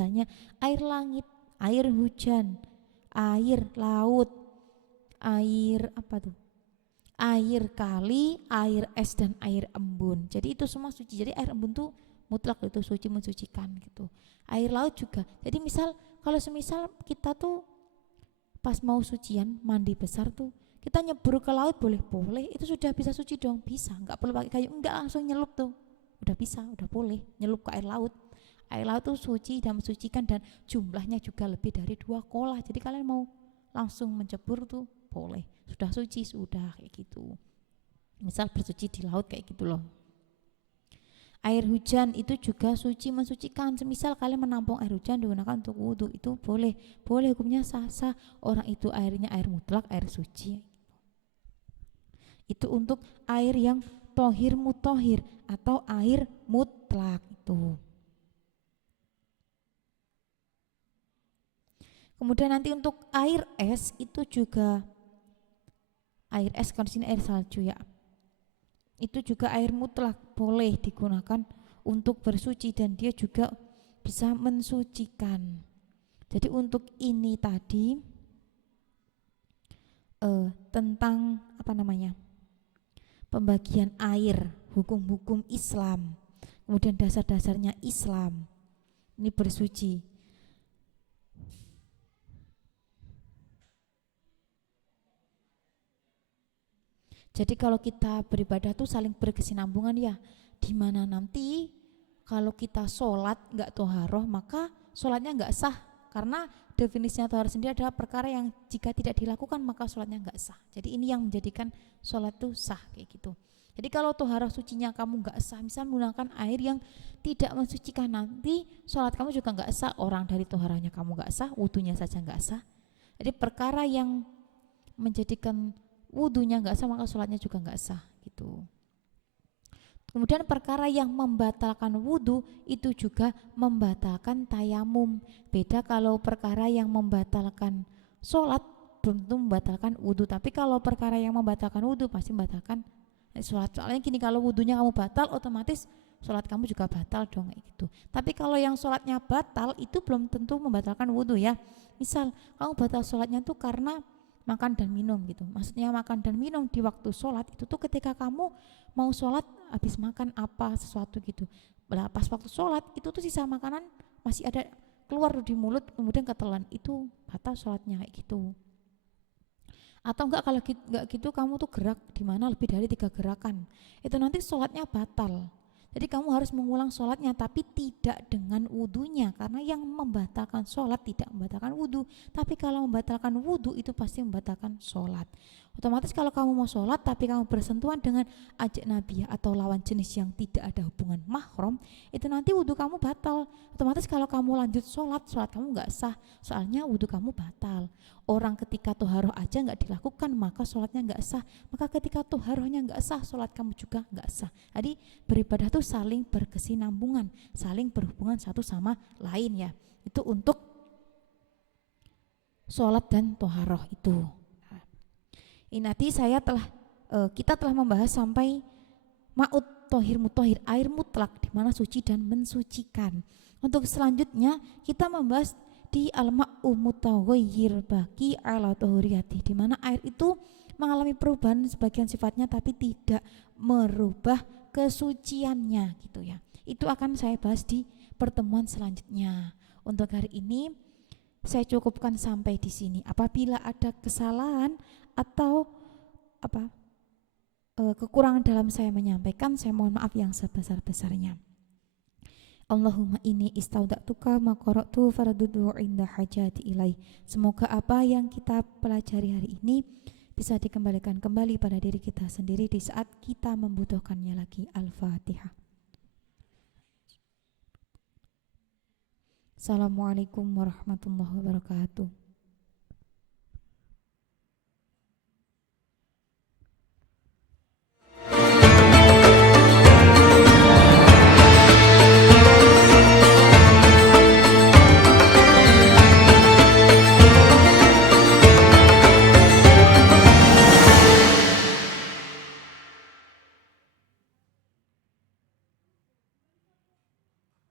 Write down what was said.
Jadi hanya air langit, air hujan, air laut, air apa tuh? Air kali, air es dan air embun. Jadi itu semua suci. Jadi air embun tuh mutlak itu suci, mensucikan gitu. Air laut juga. Jadi misal kalau semisal kita tuh pas mau sucian mandi besar tuh kita nyebur ke laut boleh itu sudah bisa suci dong, bisa, nggak perlu pakai kayu, nggak, langsung nyelup tuh udah bisa, udah boleh nyelup ke air laut tuh suci dan mensucikan dan jumlahnya juga lebih dari 2 kolah. Jadi kalian mau langsung mencebur tuh boleh, sudah suci, sudah kayak gitu, misal bersuci di laut kayak gitu loh. Air hujan itu juga suci, mensucikan. Semisal kalian menampung air hujan digunakan untuk wudhu, itu boleh, hukumnya sah-sah. Orang itu airnya air mutlak, air suci. Itu untuk air yang tohir mutohir atau air mutlak itu. Kemudian nanti untuk air es itu juga air es, kalau di sini air salju ya. Itu juga air mutlak, boleh digunakan untuk bersuci dan dia juga bisa mensucikan. Jadi untuk ini tadi tentang apa namanya, pembagian air, hukum-hukum Islam, kemudian dasar-dasarnya Islam ini bersuci. Jadi kalau kita beribadah tuh saling berkesinambungan ya, dimana nanti kalau kita sholat nggak toharoh maka sholatnya nggak sah, karena definisinya toharoh sendiri adalah perkara yang jika tidak dilakukan maka sholatnya nggak sah. Jadi ini yang menjadikan sholat tuh sah kayak gitu. Jadi kalau toharoh sucinya kamu nggak sah, misal menggunakan air yang tidak mensucikan, nanti sholat kamu juga nggak sah. Orang dari toharohnya kamu nggak sah, wudhunya saja nggak sah. Jadi perkara yang menjadikan wudhunya nggak sah maka sholatnya juga nggak sah gitu. Kemudian perkara yang membatalkan wudhu itu juga membatalkan tayamum. Beda kalau perkara yang membatalkan sholat belum tentu membatalkan wudhu, tapi kalau perkara yang membatalkan wudhu pasti membatalkan sholat. Soalnya gini, kalau wudhunya kamu batal otomatis sholat kamu juga batal dong kayak gitu. Tapi kalau yang sholatnya batal itu belum tentu membatalkan wudhu ya. Misal kamu batal sholatnya tuh karena makan dan minum gitu. Maksudnya makan dan minum di waktu sholat itu tuh ketika kamu mau sholat habis makan apa sesuatu gitu. Pas waktu sholat itu tuh sisa makanan masih ada keluar di mulut kemudian ketelan, itu batal sholatnya kayak gitu. Atau enggak, kalau enggak gitu kamu tuh gerak di mana lebih dari 3 gerakan, itu nanti sholatnya batal. Jadi kamu harus mengulang sholatnya tapi tidak dengan wudhunya, karena yang membatalkan sholat tidak membatalkan wudhu, tapi kalau membatalkan wudhu itu pasti membatalkan sholat. Otomatis kalau kamu mau sholat tapi kamu bersentuhan dengan ajnabiyah atau lawan jenis yang tidak ada hubungan mahram, itu nanti wudhu kamu batal. Otomatis kalau kamu lanjut sholat kamu nggak sah, soalnya wudhu kamu batal. Orang ketika toharoh aja nggak dilakukan maka sholatnya nggak sah, maka ketika toharohnya nggak sah sholat kamu juga nggak sah. Jadi beribadah tuh saling berkesinambungan, saling berhubungan satu sama lain ya. Itu untuk sholat dan toharoh itu. Ini nanti kita telah membahas sampai ma'ud tohir mutohir, air mutlak di mana suci dan mensucikan. Untuk selanjutnya kita membahas di al-ma'u mutaghayyir baqi ala tuhuriyati, di mana air itu mengalami perubahan sebagian sifatnya tapi tidak merubah kesuciannya gitu ya. Itu akan saya bahas di pertemuan selanjutnya. Untuk hari ini saya cukupkan sampai di sini. Apabila ada kesalahan atau kekurangan dalam saya menyampaikan, saya mohon maaf yang sebesar-besarnya. Allahumma inni istauda'tuka ma qara'tu faradudu inda hajati ilaih. Semoga apa yang kita pelajari hari ini bisa dikembalikan kembali pada diri kita sendiri di saat kita membutuhkannya lagi. Al-Fatihah. Assalamualaikum warahmatullahi wabarakatuh.